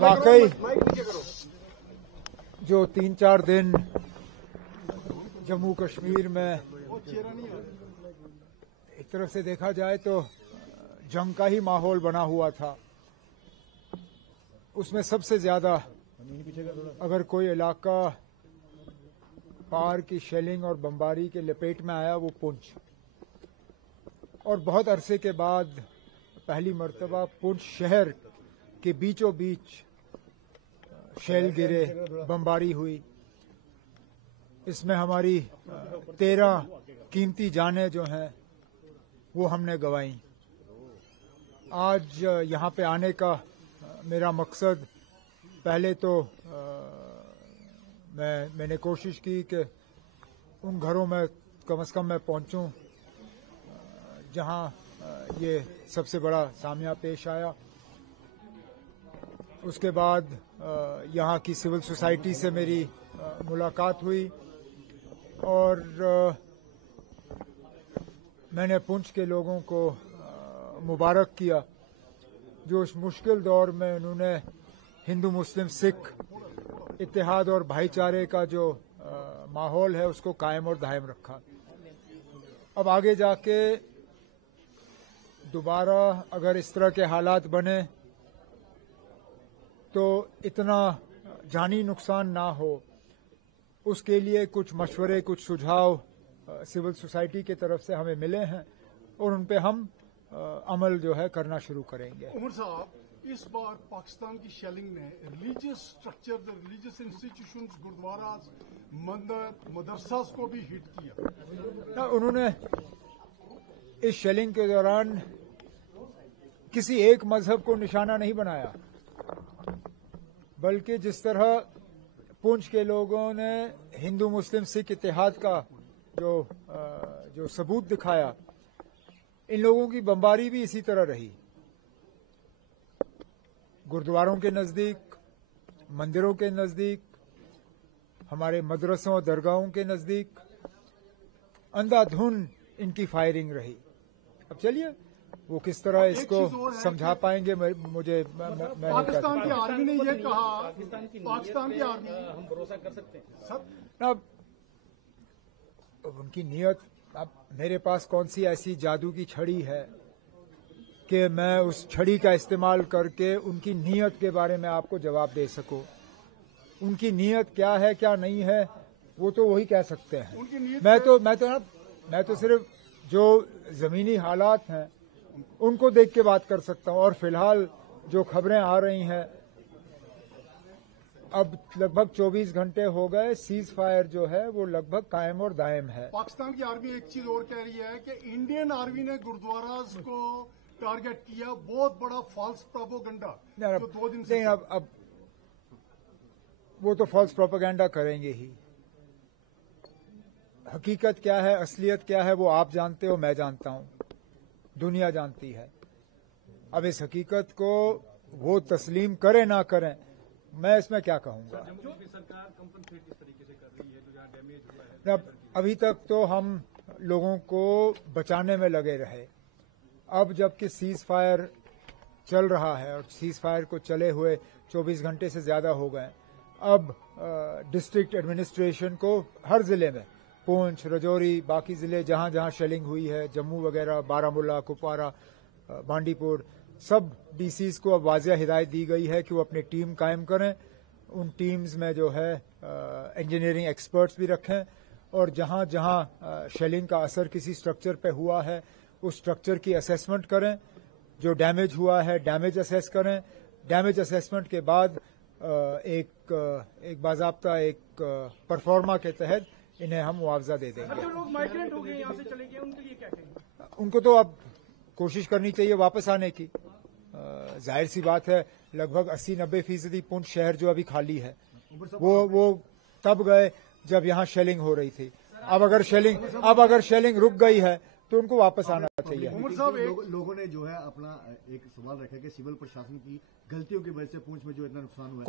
واقعی جو 3-4 دن جموں کشمیر میں ایک طرف سے دیکھا جائے تو جنگ کا ہی ماحول بنا ہوا تھا. اس میں سب سے زیادہ اگر کوئی علاقہ پار کی شیلنگ اور بمباری کے لپیٹ میں آیا وہ پونچھ. اور بہت عرصے کے بعد پہلی مرتبہ پونچھ شہر کے بیچوں بیچ شیل گرے، بمباری ہوئی. اس میں ہماری 13 قیمتی جانیں جو ہیں وہ ہم نے گنوائیں. آج یہاں پہ آنے کا میرا مقصد پہلے تو میں نے کوشش کی کہ ان گھروں میں کم از کم میں پہنچوں جہاں یہ سب سے بڑا سامنا پیش آیا. اس کے بعد یہاں کی سول سوسائٹی سے میری ملاقات ہوئی اور میں نے پونچھ کے لوگوں کو مبارک کیا جو اس مشکل دور میں انہوں نے ہندو مسلم سکھ اتحاد اور بھائی چارے کا جو ماحول ہے اس کو قائم اور دائم رکھا. اب آگے جا کے دوبارہ اگر اس طرح کے حالات بنے تو اتنا جانی نقصان نہ ہو، اس کے لیے کچھ مشورے، کچھ سجھاؤ سول سوسائٹی کی طرف سے ہمیں ملے ہیں اور ان پہ ہم عمل جو ہے کرنا شروع کریں گے. عمر صاحب، اس بار پاکستان کی شیلنگ نے ریلیجیس اسٹرکچر، ریلیجیس انسٹیٹیوشنز، گردواراز، مندر، مدرساز کو بھی ہٹ کیا. انہوں نے اس شیلنگ کے دوران کسی ایک مذہب کو نشانہ نہیں بنایا، بلکہ جس طرح پونچھ کے لوگوں نے ہندو مسلم سکھ اتحاد کا جو ثبوت دکھایا، ان لوگوں کی بمباری بھی اسی طرح رہی. گردواروں کے نزدیک، مندروں کے نزدیک، ہمارے مدرسوں اور درگاہوں کے نزدیک اندھا دھن ان کی فائرنگ رہی. اب چلیے وہ کس طرح اس کو سمجھا پائیں گے مجھے پاکستان کی آرمی نے یہ کہا، پاکستان کی آرمی ہم بھروسہ کر سکتے ہیں. اب ان کی نیت، اب میرے پاس کون سی ایسی جادو کی چھڑی ہے کہ میں اس چھڑی کا استعمال کر کے ان کی نیت کے بارے میں آپ کو جواب دے سکوں. ان کی نیت کیا ہے کیا نہیں ہے وہ تو وہی کہہ سکتے ہیں. میں تو صرف جو زمینی حالات ہیں ان کو دیکھ کے بات کر سکتا ہوں. اور فی الحال جو خبریں آ رہی ہیں، اب لگ بھگ 24 گھنٹے ہو گئے، سیز فائر جو ہے وہ لگ بھگ قائم اور دائم ہے. پاکستان کی آرمی ایک چیز اور کہہ رہی ہے کہ انڈین آرمی نے گردواراز کو ٹارگٹ کیا، بہت بڑا فالس پروپیگنڈا جو 2 دن سے. اب وہ تو فالس پروپیگنڈا کریں گے ہی. حقیقت کیا ہے، اصلیت کیا ہے وہ آپ جانتے ہو، میں جانتا ہوں، دنیا جانتی ہے. اب اس حقیقت کو وہ تسلیم کریں نہ کریں، میں اس میں کیا کہوں گا. ابھی تک تو ہم لوگوں کو بچانے میں لگے رہے. اب جبکہ سیز فائر چل رہا ہے اور سیز فائر کو چلے ہوئے 24 گھنٹے سے زیادہ ہو گئے، اب ڈسٹرکٹ ایڈمنسٹریشن کو ہر ضلع میں، پونچھ، رجوری، باقی ضلع جہاں جہاں شیلنگ ہوئی ہے، جموں وغیرہ، بارامولہ، کپوارہ، بانڈی پور، سب ڈی سیز کو اب واضح ہدایت دی گئی ہے کہ وہ اپنی ٹیم قائم کریں. ان ٹیمز میں جو ہے انجینئرنگ ایکسپرٹس بھی رکھیں اور جہاں جہاں شیلنگ کا اثر کسی اسٹرکچر پہ ہوا ہے اس اسٹرکچر کی اسیسمنٹ کریں. جو ڈیمیج ہوا ہے ڈیمیج اسیس کریں. ڈیمیج اسیسمنٹ کے بعد ایک باضابطہ ایک پرفارما کے تحت انہیں ہم معاوضہ دے دیں گے. لوگ مائیگرینٹ ہو گئے یہاں سے چلے گئے، ان کے لیے کیا کہیں گے؟ ان کو تو اب کوشش کرنی چاہیے واپس آنے کی. ظاہر سی بات ہے لگ بھگ 80-90% پونچھ شہر جو ابھی خالی ہے وہ تب گئے جب یہاں شیلنگ ہو رہی تھی. اب اگر شیلنگ رک گئی ہے تو ان کو واپس آنا چاہیے. لوگوں نے جو ہے اپنا ایک سوال رکھا کہ سول پرشاسن کی غلطیوں کی وجہ سے پونچھ میں جو اتنا نقصان ہوا ہے.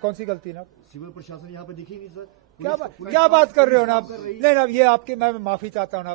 کون سی غلطی نا؟ سول پرشاسن یہاں پہ دکھی نہیں سر. کیا بات کر رہے ہو نا آپ؟ نہیں نا، یہ آپ کے، میں معافی چاہتا ہوں نا.